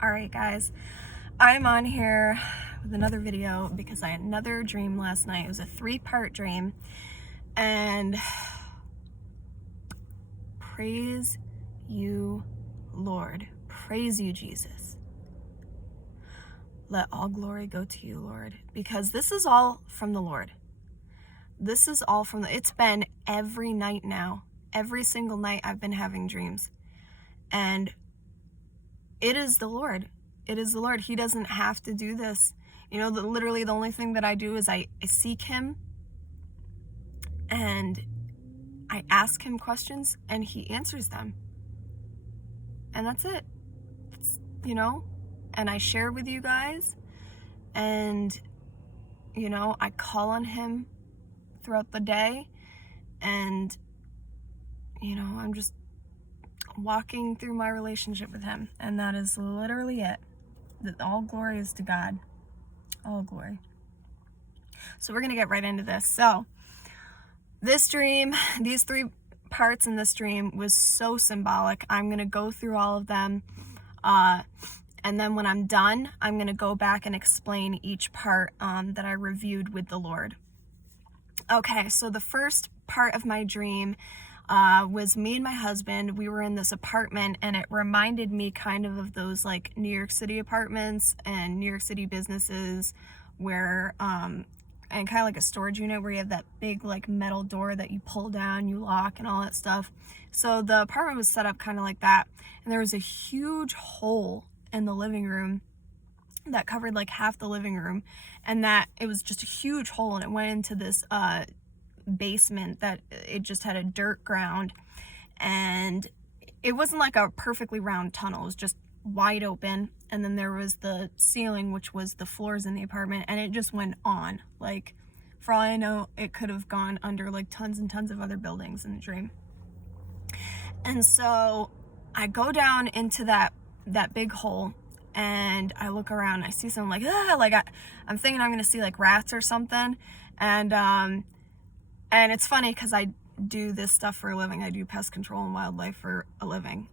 Alright guys, I'm on here with another video because I had another dream last night. It was a 3-part dream, and praise you, Lord. Praise you, Jesus. Let all glory go to you, Lord, because this is all from the Lord. This is all from it's been every night now. Every single night I've been having dreams. And it is the Lord. It is the Lord. He doesn't have to do this. You know, literally the only thing that I do is I seek him and I ask him questions and he answers them. And that's it. You know, and I share with you guys, and, you know, I call on him throughout the day, and, you know, I'm just walking through my relationship with him, and that is literally it. That all glory is to God. All glory. So we're gonna get right into this. So this dream, these 3 parts in this dream was so symbolic. I'm gonna go through all of them, and then when I'm done, I'm gonna go back and explain each part that I reviewed with the Lord. Okay, so the first part of my dream was me and my husband. We were in this apartment, and it reminded me kind of those like New York City apartments and New York City businesses where, and kind of like a storage unit where you have that big like metal door that you pull down, you lock, and all that stuff. So the apartment was set up kind of like that, and there was a huge hole in the living room that covered like half the living room, and that it was just a huge hole, and it went into this basement that it just had a dirt ground, and it wasn't like a perfectly round tunnel. It was just wide open, and then there was the ceiling, which was the floors in the apartment, and it just went on. Like, for all I know, it could have gone under like tons and tons of other buildings in the dream. And so I go down into that big hole, and I look around, I see something like I'm thinking I'm gonna see like rats or something, and it's funny because I do this stuff for a living. I do pest control and wildlife for a living.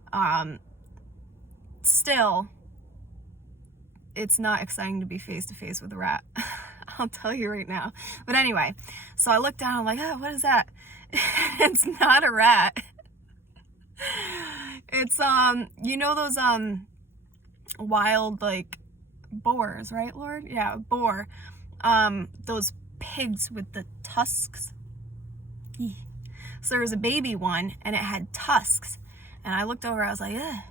Still, it's not exciting to be face to face with a rat. I'll tell you right now. But anyway, so I look down, I'm like, oh, what is that? It's not a rat. It's you know those wild like boars, right, Lord? Yeah, boar. Those pigs with the tusks. So there was a baby one, and it had tusks, and I looked over, I was like, ugh.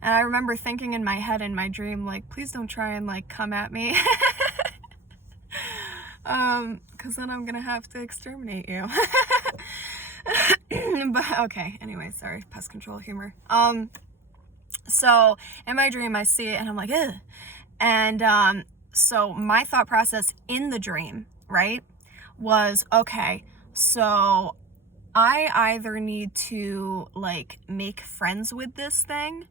And I remember thinking in my head, in my dream, like, please don't try and like come at me, because then I'm gonna have to exterminate you. But okay, anyway, sorry, pest control humor. So in my dream I see it, and I'm like, ugh. And so my thought process in the dream, right, was, okay, so I either need to like make friends with this thing,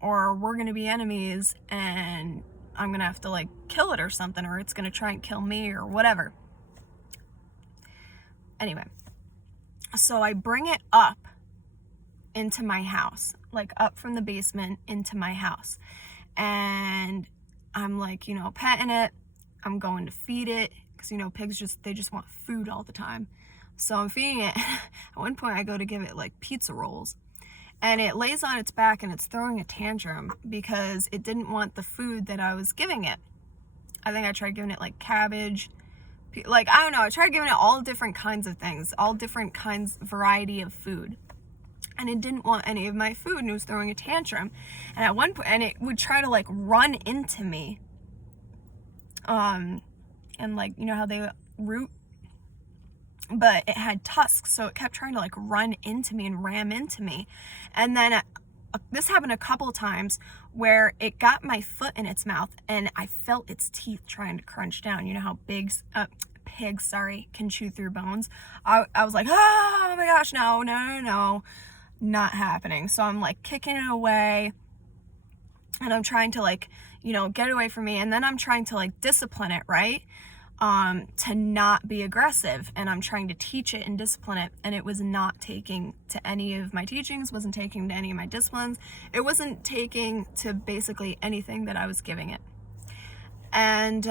or we're gonna be enemies and I'm gonna have to like kill it or something, or it's gonna try and kill me or whatever. Anyway, so I bring it up into my house, like up from the basement into my house, and I'm like, you know, petting it. I'm going to feed it, because, you know, pigs they just want food all the time. So I'm feeding it. At one point I go to give it like pizza rolls, and it lays on its back and it's throwing a tantrum because it didn't want the food that I was giving it. I think I tried giving it like cabbage, like, I don't know, I tried giving it all different kinds of things, all different kinds, variety of food, and it didn't want any of my food, and it was throwing a tantrum. And at one point, and it would try to like run into me, and like, you know how they root, but it had tusks, so it kept trying to like run into me and ram into me. And then this happened a couple times where it got my foot in its mouth, and I felt its teeth trying to crunch down. You know how pigs can chew through bones. I was like, oh my gosh, no, not happening. So I'm like kicking it away, and I'm trying to like, you know, get it away from me, and then I'm trying to like discipline it, right? to not be aggressive, and I'm trying to teach it and discipline it, and it was not taking to any of my teachings, wasn't taking to any of my disciplines. It wasn't taking to basically anything that I was giving it. And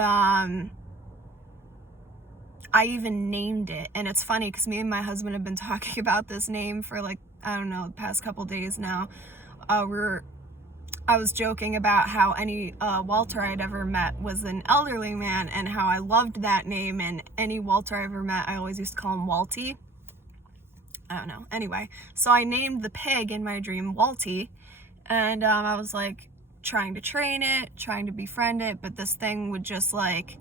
I even named it, and it's funny because me and my husband have been talking about this name for like, I don't know, the past couple days now. I was joking about how any Walter I'd ever met was an elderly man, and how I loved that name, and any Walter I ever met, I always used to call him Walty. I don't know. Anyway, so I named the pig in my dream Walty, and I was like trying to train it, trying to befriend it, but this thing would just like,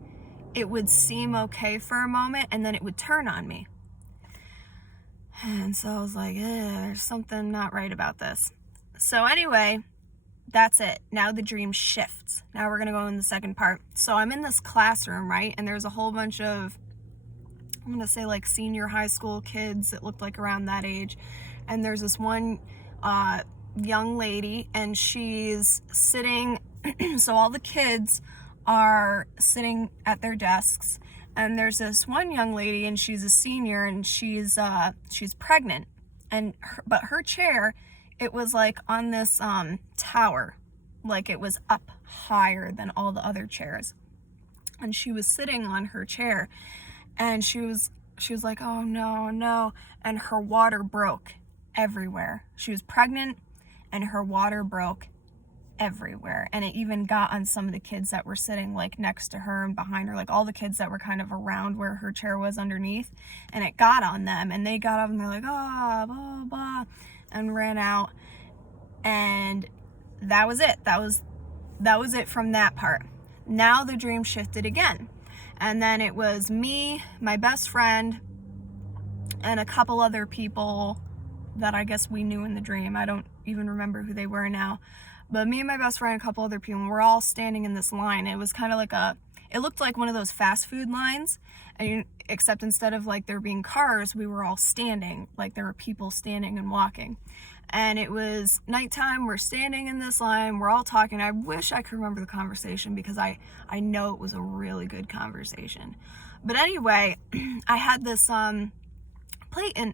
it would seem okay for a moment, and then it would turn on me. And so I was like, there's something not right about this. So anyway, that's it. Now the dream shifts. Now we're going to go in the second part. So I'm in this classroom, right? And there's a whole bunch of, I'm going to say like senior high school kids that looked like around that age. And there's this one young lady, and she's sitting, so all the kids are sitting at their desks. And there's this one young lady, and she's a senior, and she's pregnant. But her chair, it was like on this tower, like it was up higher than all the other chairs. And she was sitting on her chair, and she was like, oh no, no. And her water broke everywhere. She was pregnant, and her water broke everywhere. And it even got on some of the kids that were sitting like next to her and behind her, like all the kids that were kind of around where her chair was underneath. And it got on them, and they got up and they're like, blah, blah, and ran out. And that was it. That was it from that part. Now the dream shifted again. And then it was me, my best friend, and a couple other people that I guess we knew in the dream. I don't even remember who they were now. But me and my best friend and a couple other people, we're all standing in this line. It was kind of like it looked like one of those fast food lines, except instead of like there being cars, we were all standing, like there were people standing and walking. And it was nighttime, we're standing in this line, we're all talking. I wish I could remember the conversation, because I know it was a really good conversation. But anyway, I had this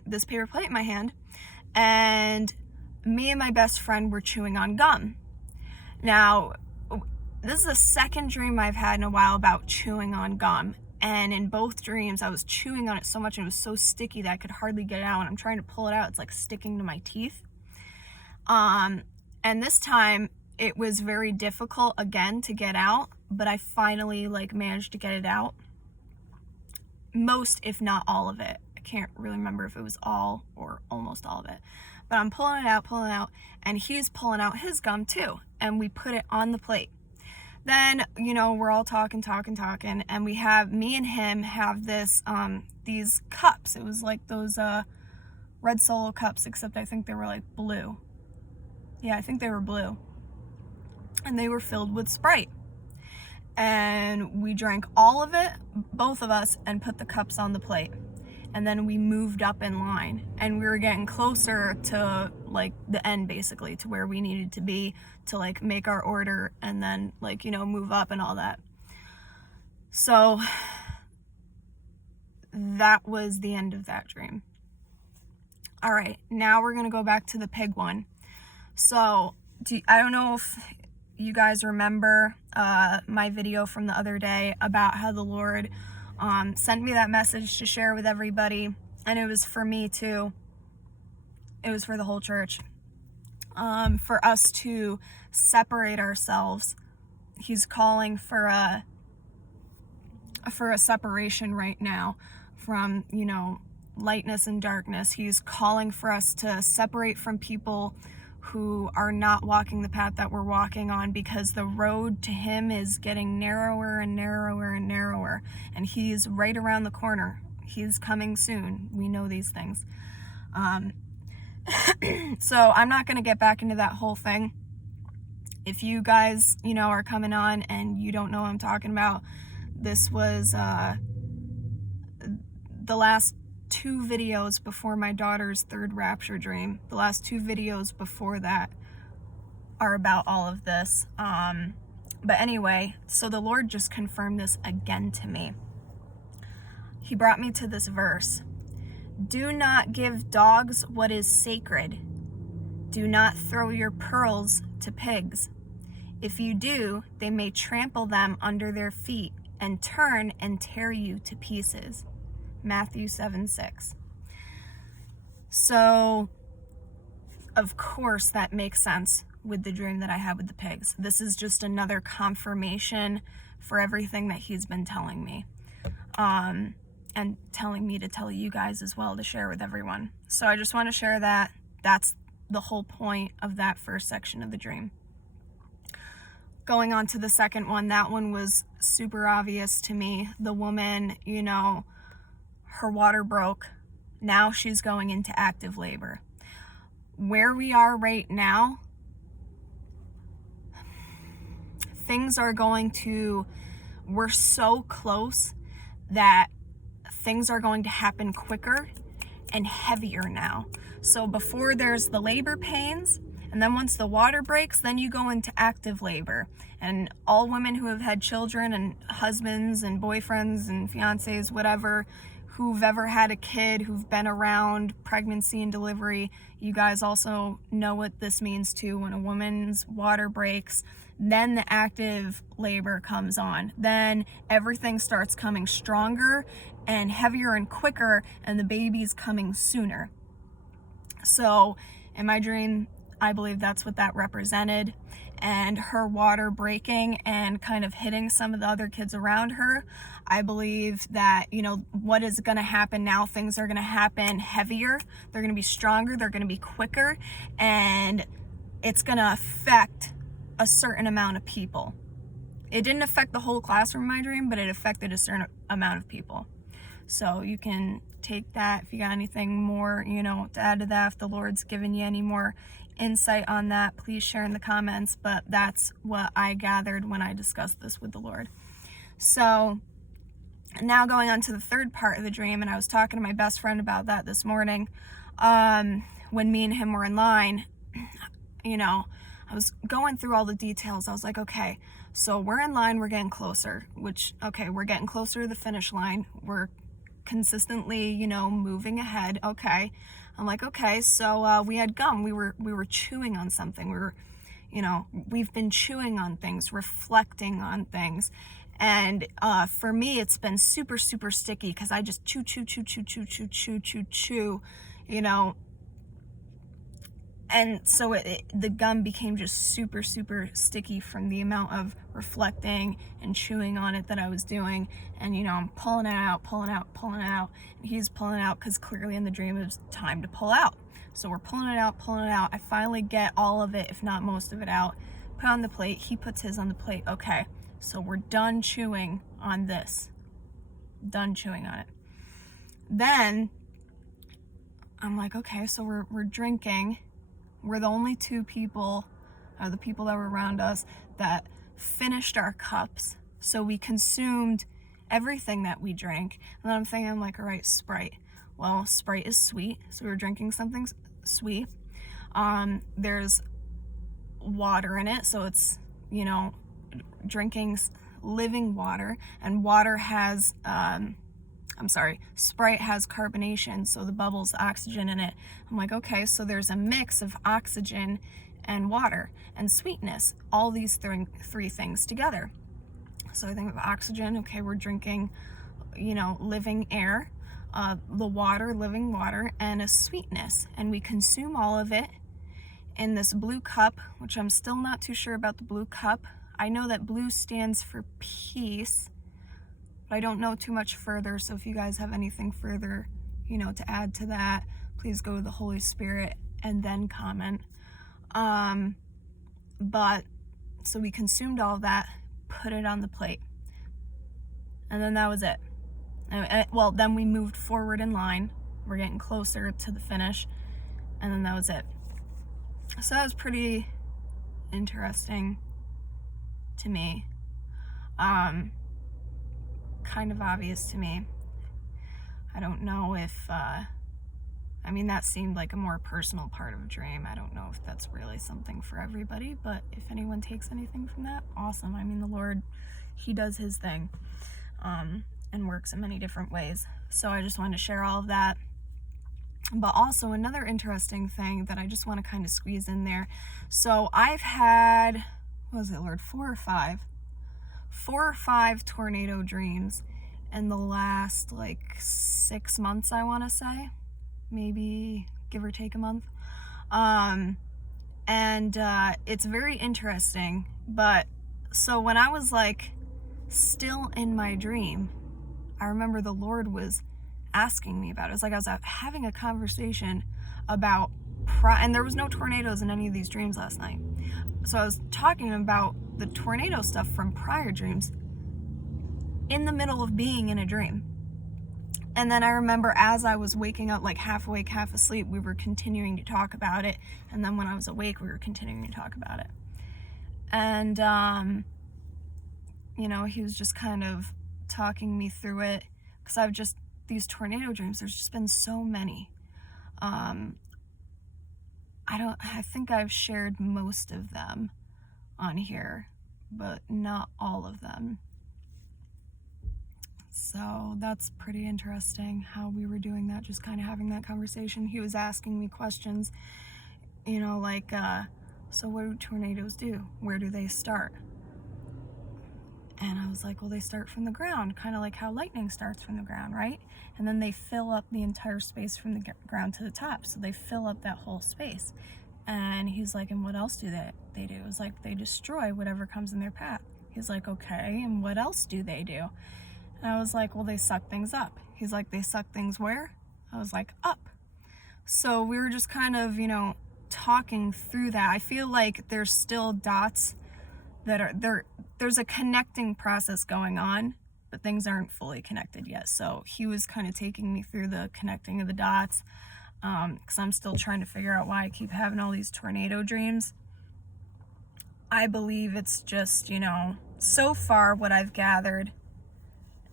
this paper plate in my hand, and me and my best friend were chewing on gum. Now, this is the second dream I've had in a while about chewing on gum. And in both dreams, I was chewing on it so much, and it was so sticky that I could hardly get it out. And I'm trying to pull it out. It's like sticking to my teeth. And this time, it was very difficult again to get out. But I finally like managed to get it out. Most, if not all of it. I can't really remember if it was all or almost all of it. But I'm pulling it out, and he's pulling out his gum too. And we put it on the plate. Then, we're all talking, and me and him have these cups. It was like those red Solo cups, except I think they were like blue. Yeah, I think they were blue. And they were filled with Sprite. And we drank all of it, both of us, and put the cups on the plate. And then we moved up in line, and we were getting closer to like the end, basically, to where we needed to be to like make our order and then like, move up and all that. So that was the end of that dream. All right, now we're going to go back to the pig one. So I don't know if you guys remember my video from the other day about how the Lord sent me that message to share with everybody, and it was for me too. It was for the whole church. For us to separate ourselves. He's calling for a separation right now from, lightness and darkness. He's calling for us to separate from people who are not walking the path that we're walking on, because the road to him is getting narrower and narrower and narrower, and he's right around the corner. He's coming soon. We know these things. So I'm not going to get back into that whole thing. If you guys, are coming on and you don't know what I'm talking about, this was the last 2 videos before my daughter's 3rd rapture dream. The last 2 videos before that are about all of this. But anyway, so the Lord just confirmed this again to me. he brought me to this verse. Do not give dogs what is sacred. Do not throw your pearls to pigs. If you do, they may trample them under their feet and turn and tear you to pieces. Matthew 7:6. So, of course, that makes sense with the dream that I had with the pigs. This is just another confirmation for everything that he's been telling me. And telling me to tell you guys as well, to share with everyone. So I just want to share that. That's the whole point of that first section of the dream. Going on to the second one, that one was super obvious to me. The woman, her water broke. Now she's going into active labor. Where we are right now, we're so close that things are going to happen quicker and heavier now. So before there's the labor pains, and then once the water breaks, then you go into active labor. And all women who have had children and husbands and boyfriends and fiancés, whatever, who've ever had a kid, who've been around pregnancy and delivery, you guys also know what this means too. When a woman's water breaks, then the active labor comes on. Then everything starts coming stronger and heavier and quicker, and the baby's coming sooner. So in my dream, I believe that's what that represented. And her water breaking and kind of hitting some of the other kids around her, I believe that, what is going to happen now, things are going to happen heavier, they're going to be stronger, they're going to be quicker, and it's going to affect a certain amount of people. It didn't affect the whole classroom in my dream, but it affected a certain amount of people. So you can take that if you got anything more, to add to that. If the Lord's given you any more insight on that, please share in the comments. But that's what I gathered when I discussed this with the Lord. So now going on to the third part of the dream, and I was talking to my best friend about that this morning. When me and him were in line, I was going through all the details. I was like, okay, so we're in line, we're getting closer, we're getting closer to the finish line. We're consistently, moving ahead. Okay. I'm like, okay, so we had gum. We were chewing on something. We've been chewing on things, reflecting on things. And for me, it's been super, super sticky because I just chew, and so the gum became just super, super sticky from the amount of reflecting and chewing on it that I was doing. And, I'm pulling it out. And he's pulling it out because clearly in the dream it was time to pull out. So we're pulling it out. I finally get all of it, if not most of it out. Put it on the plate. He puts his on the plate. Okay, so we're done chewing on this. Done chewing on it. Then I'm like, okay, so we're drinking. We're the only two people, the people that were around us, that finished our cups. So we consumed everything that we drank. And then I'm like, all right, Sprite. Well, Sprite is sweet, so we were drinking something sweet. There's water in it, so it's, drinking living water. And water has, Sprite has carbonation, so the bubbles, oxygen in it. I'm like, okay, so there's a mix of oxygen and water and sweetness, all these three things together. So I think of oxygen, okay, we're drinking, living air, the water, living water, and a sweetness. And we consume all of it in this blue cup, which I'm still not too sure about the blue cup. I know that blue stands for peace, I don't know too much further, so if you guys have anything further, to add to that, please go to the Holy Spirit and then comment. But, so we consumed all that, put it on the plate, and then that was it. Well, then we moved forward in line, we're getting closer to the finish, and then that was it. So that was pretty interesting to me. Kind of obvious to me. I don't know if, that seemed like a more personal part of a dream. I don't know if that's really something for everybody, but if anyone takes anything from that, awesome. The Lord, He does His thing. and works in many different ways. So I just wanted to share all of that. But also another interesting thing that I just want to kind of squeeze in there. So I've had, what was it, Lord, 4 or 5 tornado dreams in the last like 6 months, I want to say, maybe give or take a month. It's very interesting. But so when I was like still in my dream, I remember the Lord was asking me about it. It was like I was having a conversation about and there was no tornadoes in any of these dreams last night. So I was talking about the tornado stuff from prior dreams in the middle of being in a dream. And then I remember as I was waking up, like half awake, half asleep, we were continuing to talk about it. And then when I was awake, we were continuing to talk about it. And, he was just kind of talking me through it. Because I've just, these tornado dreams, there's just been so many. I think I've shared most of them on here, but not all of them. So that's pretty interesting how we were doing that, just kind of having that conversation. He was asking me questions, like, so what do tornadoes do? Where do they start? And I was like, well, they start from the ground, kind of like how lightning starts from the ground, right? And then they fill up the entire space from the ground to the top. So they fill up that whole space. And he's like, and what else do they do? It was like, they destroy whatever comes in their path. He's like, okay, and what else do they do? And I was like, well, they suck things up. He's like, they suck things where? I was like, up. So we were just kind of, talking through that. I feel like there's still dots that are there. There's a connecting process going on, but things aren't fully connected yet. So he was kind of taking me through the connecting of the dots, because I'm still trying to figure out why I keep having all these tornado dreams. I believe it's just, so far what I've gathered,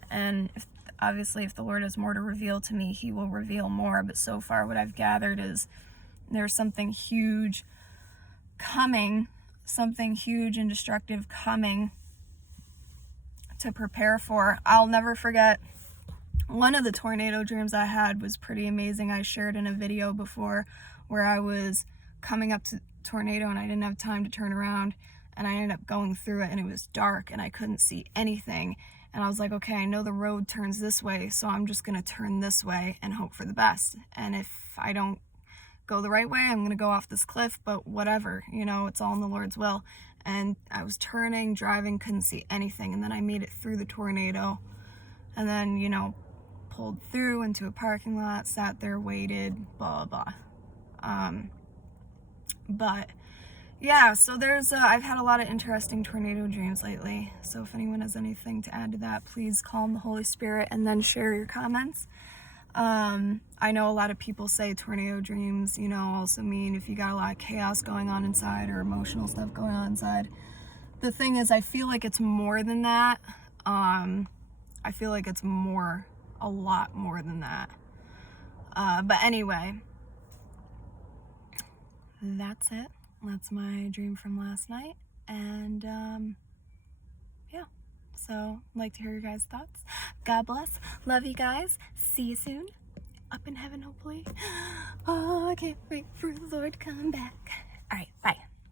and obviously if the Lord has more to reveal to me, he will reveal more, but so far what I've gathered is there's something huge coming, something huge and destructive coming to prepare for. I'll never forget, one of the tornado dreams I had was pretty amazing. I shared in a video before where I was coming up to tornado and I didn't have time to turn around, and I ended up going through it and it was dark and I couldn't see anything. And I was like, okay, I know the road turns this way, so I'm just gonna turn this way and hope for the best. And if I don't go the right way, I'm gonna go off this cliff, but whatever, it's all in the Lord's will. And I was turning, driving, couldn't see anything, and then I made it through the tornado, and then, pulled through into a parking lot, sat there, waited, blah, blah, blah. But yeah, so I've had a lot of interesting tornado dreams lately. So if anyone has anything to add to that, please call on the Holy Spirit and then share your comments. I know a lot of people say tornado dreams, also mean if you got a lot of chaos going on inside or emotional stuff going on inside. The thing is, I feel like it's more than that. I feel like it's a lot more than that. But anyway, that's it. That's my dream from last night. And, yeah. So, I'd like to hear your guys' thoughts. God bless. Love you guys. See you soon. Up in heaven, hopefully. Oh, I can't wait for the Lord to come back.